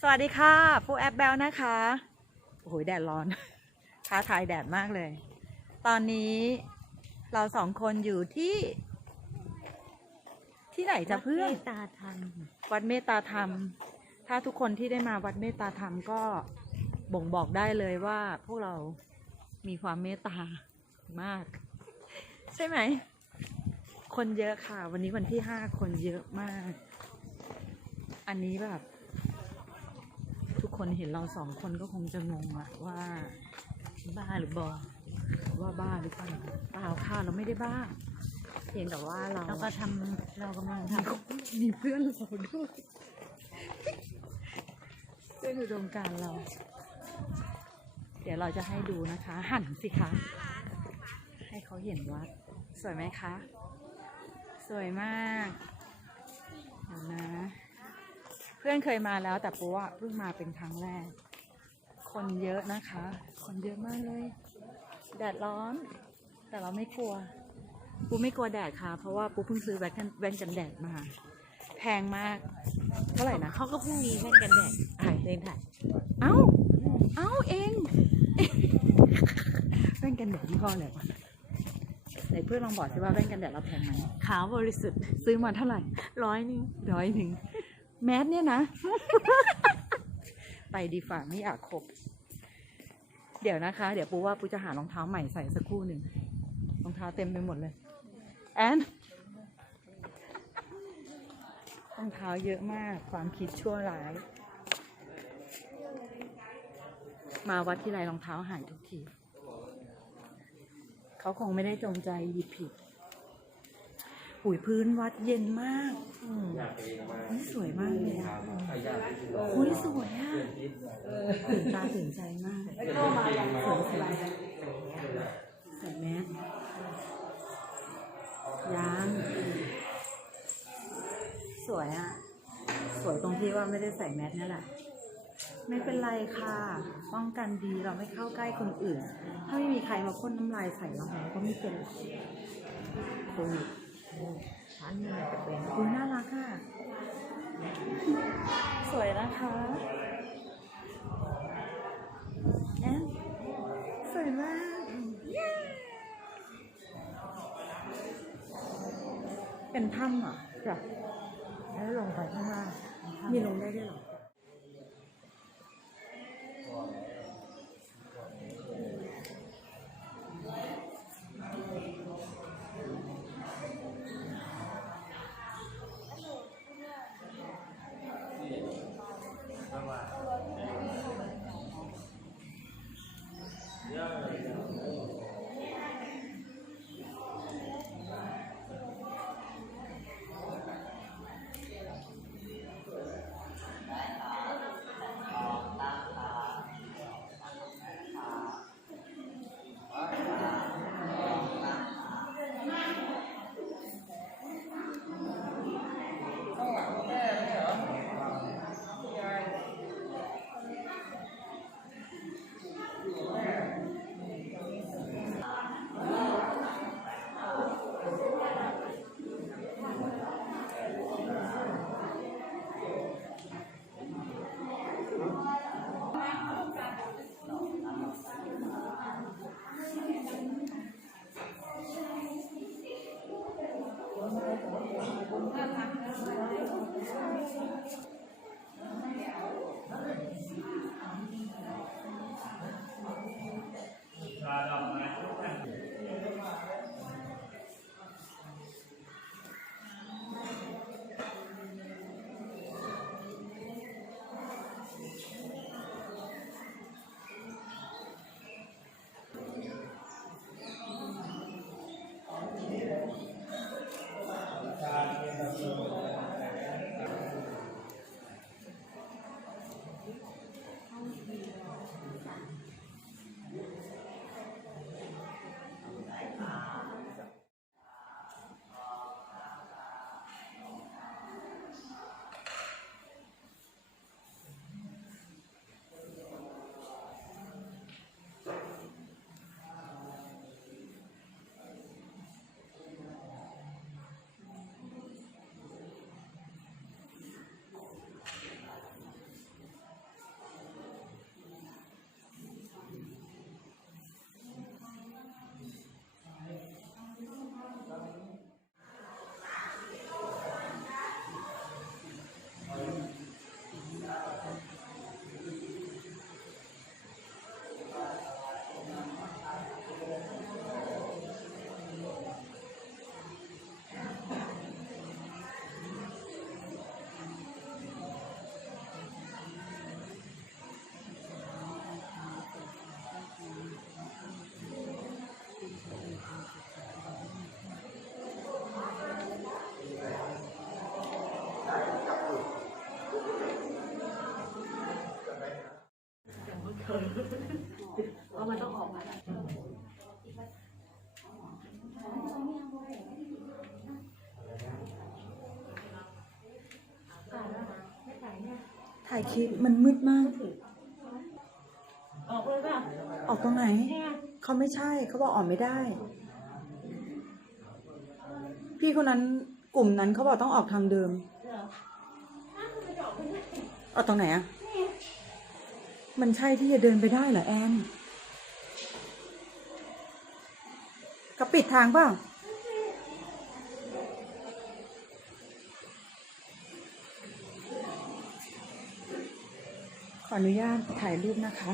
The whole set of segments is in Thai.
สวัสดีค่ะปูแอปเบลนะคะ โอ้โหแดดร้อนท้าทายแดดมากเลย ตอนนี้เราสองคนอยู่ที่ ที่ไหนจะเพื่อนวัดมตตาธรรม วัดเมตตาธรรม ถ้าทุกคนที่ได้มาวัดเมตตาธรรมก็บ่งบอกได้เลยว่าพวกเรามีความเมตตามาก ใช่ไหม คนเยอะค่ะ วันนี้วันที่ห้าคนเยอะมาก อันนี้แบบทุก คนเห็นเราสองคนก็คงจะงงอะว่าบ้าหรือบอว่าบ้าหรือเปล่าเปล่าค่ะเราไม่ได้บ้า เพียงแต่ว่าเราเราก็ทำเรากำลังทมีเพื่อนเราด้วยเพื่อนอุดมการณ์เรา เดี๋ยวเราจะให้ดูนะคะ หันสิคะ ให้เขาเห็นวัด สวยไหมคะ สวยมาก พื่อนเคยมาแล้วแต่ปูอะเพิ่งมาเป็นครั้งแรก คนเยอะนะคะ คนเยอะมากเลย แดดร้อน แต่เราไม่กลัว ปูไม่กลัวแดดค่ะ เพราะว่าปูเพิ่งซื้อแว่นกันแว่นกันแดดมา แพงมาก เท่าไหร่นะำเขาก็เพิ่งมีแว่นกันแดดถ่ายเดินถ่ายเอ้า เอ้าเองแว่นกันแดดยี่ห้ออะไรวะไหนเพื่อนลองบอกสิว่าแว่นกันแดดเราแพงไหมขาวบริสุทธิ์ซื้อมาเท่าไหร่ร้อยหนึงร้อยหนึ่ง แมสเนี่ยนะ ไปดีฝ่าไม่อยากคบ เดี๋ยวนะคะ เดี๋ยวปูว่าปูจะหารองเท้าใหม่ใส่สักคู่หนึ่งรองเท้าเต็มไปหมดเลย แอนรองเท้าเยอะมากความคิดชั่วร้าย มาวัดที่ไรรองเท้าหายทุกที เขาคงไม่ได้จงใจหยิบผิด ปุ๋ยพื้นวัดเย็นมากอืมนี่สวยมากเลยอะคุยสวยอะตื่นตาตื่นใจมากสวยสวยใส่แมสยางสวยอะสวยตรงที่ว่าไม่ได้ใส่แมสนี่แหละไม่เป็นไรค่ะ ป้องกันดีเราไม่เข้าใกล้คนอื่น ถ้าไม่มีใครมาพ่นน้ำลายใส่เราเราก็ไม่เป็นหรอกโควิด ฉันนี่แหละจะเป็นอุ้ยน่ารักค่ะ สวยนะคะแอนสวยมากเป็นถ้ำเหรอะจ้ะแล้วลงไปข้างล่างมีลงได้ด้วยเหรอ ว่ามันต้องออกมาถ่ายคลิปมันมืดมาก ออกเลยป่ะออกตรงไหน เขาไม่ใช่เขาบอกออกไม่ได้ พี่คนนั้นกลุ่มนั้นเขาบอกต้องออกทางเดิมออกตรงไหนอะ มันใช่ที่จะเดินไปได้เหรอแอนก็ปิดทางเปล่าขออนุญาตถ่ายรูปนะคะ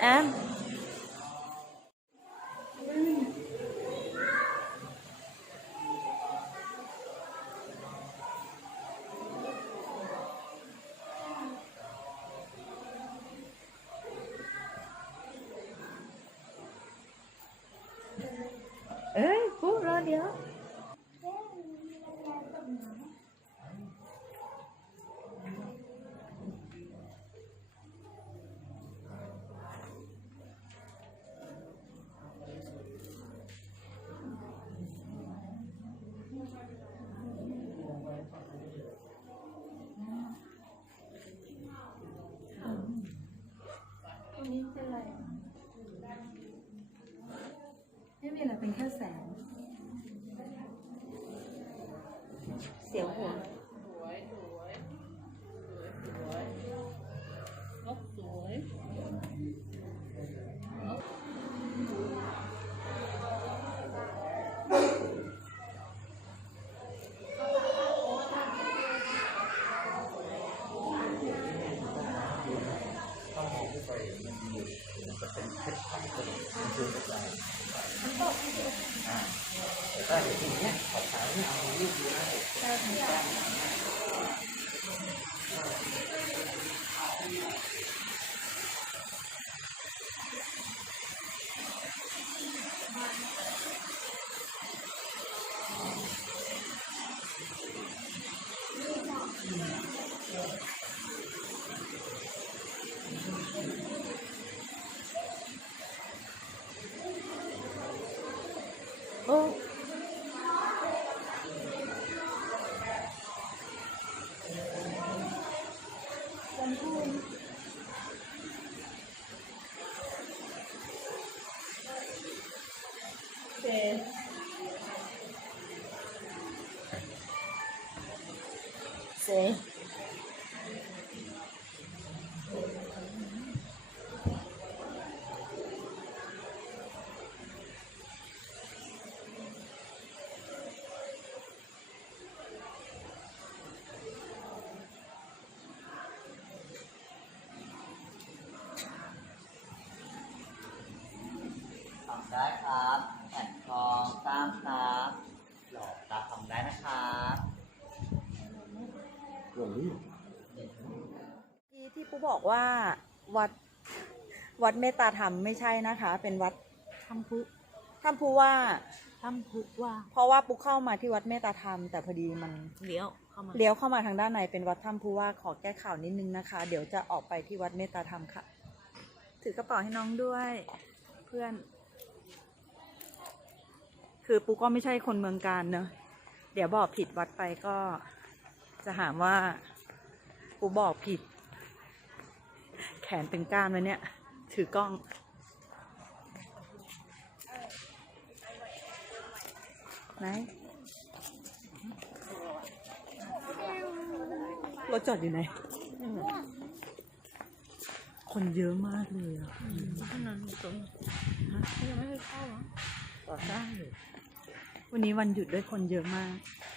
แอน ปุ๊บรอเดี๋ยวต รงนี้เป็นอะไร ไม่มีอะไรเป็นแค่แสง เสียวหัว โอ้ เซเซทำได้ครับแผ่นทองตามครับหลอกตาทำได้นะครับ ที่ที่ปูบอกว่าวัดวัดเมตตาธรรมไม่ใช่นะคะ เป็นวัดทำพุถ้ำพูว่า ทำพุว่า เพราะว่าปูเข้ามาที่วัดเมตตาธรรม แต่พอดีมันเลี้ยวเข้ามาเลี้ยวเข้ามาทางด้านในเป็นวัดถ้ำพูว่าขอแก้ข่าวนิดนึงนะคะ เดี๋ยวจะออกไปที่วัดเมตตาธรรมค่ะ ถือกระเป๋าให้น้องด้วย เพื่อน คือปูก็ไม่ใช่คนเมืองการเนอะเดี๋ยวบอกผิดวัดไปก็จะหาว่าปูบอกผิดแขนตึงกล้ามแล้วเนี่ย ถือกล้อง ไหน รถจอดอยู่ไหน คนเยอะมากเลยอะขนาดตรงฮะยังไม่เคยเข้าเหรอต่อได้วันนี้วันหยุดด้วยคนเยอะมากอ